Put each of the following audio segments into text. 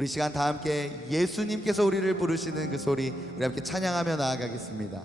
우리 시간 다 함께 예수님께서 우리를 부르시는 그 소리 우리 함께 찬양하며 나아가겠습니다.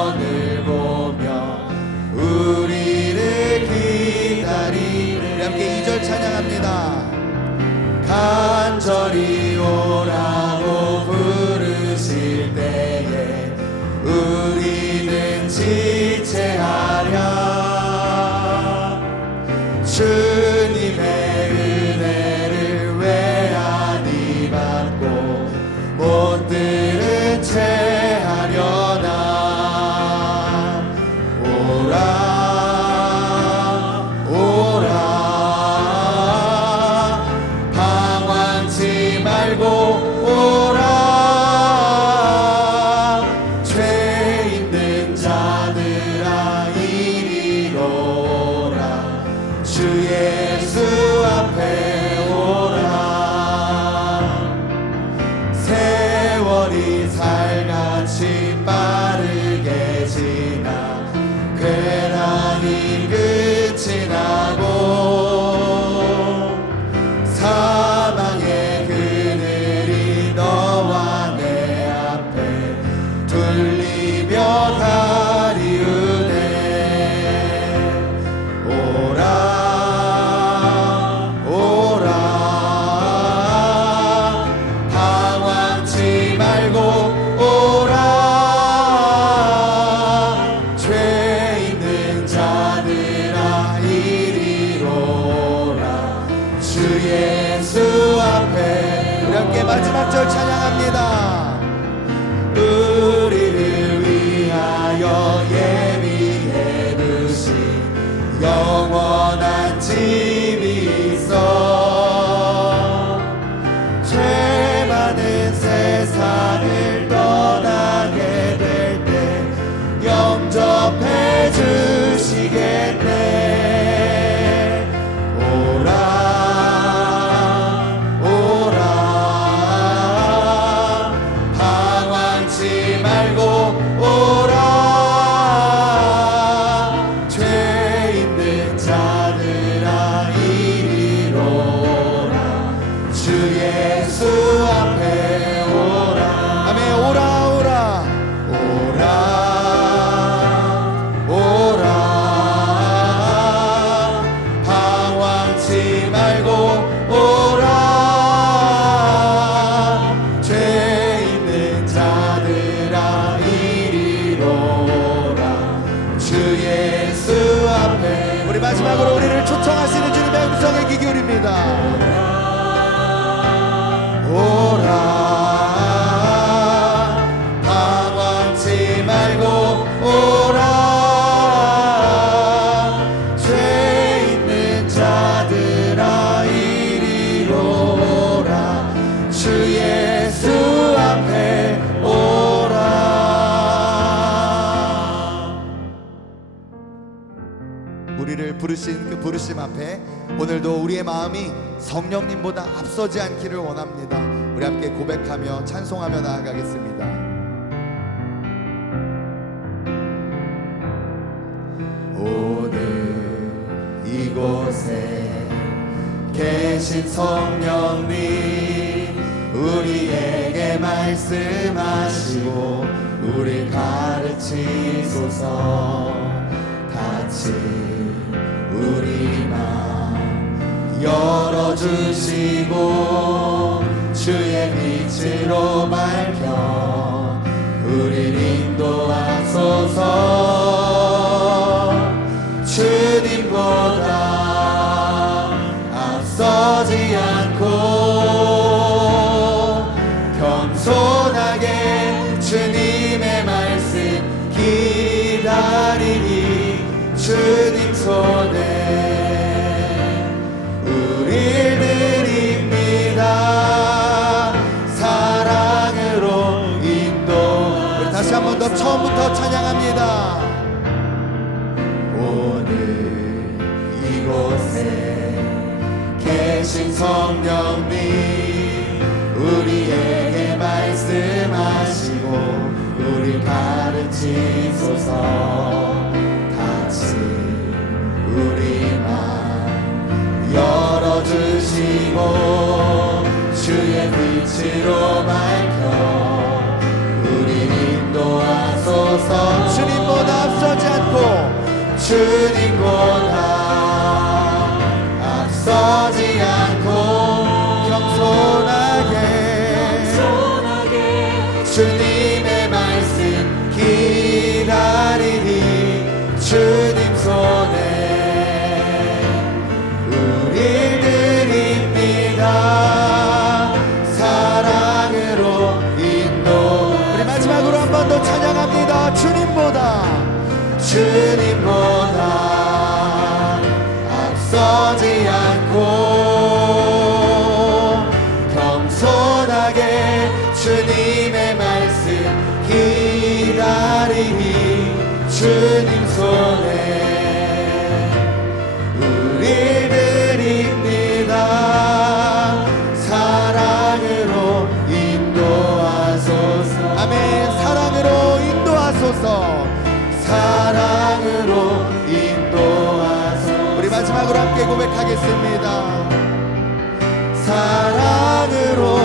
사면을 보며 우리를 기다리는 우리 함께 2절 찬양합니다. 간절히 오라고 부르실 때에 우리는 지체하랴. 주님의 은혜를 외아니 받고 못들 yo 마 예수 앞에 우리를 부르신 그 부르심 앞에 오늘도 우리의 마음이 성령님보다 앞서지 않기를 원합니다. 우리 함께 고백하며 찬송하며 나아가겠습니다. 오늘 이곳에 계신 성령님 우리에게 말씀하시고 우리 가르치소서 같이 우리 맘 열어주시고 주의 빛으로 밝혀 우리 인도하소서. 주님보다 앞서지 않고 겸손하게 주님의 말씀 기다리니 주 처음부터 찬양합니다. 오늘 이곳에 계신 성령님 우리에게 말씀하시고 우리 가르치소서. 빛으로 밝혀 우리 인도하소서. 주님보다 앞서지 않고 주 주님보다 앞서지 않고 겸손하게 주님의 말씀 기다리니 주님 손에 고백하겠습니다. 사랑으로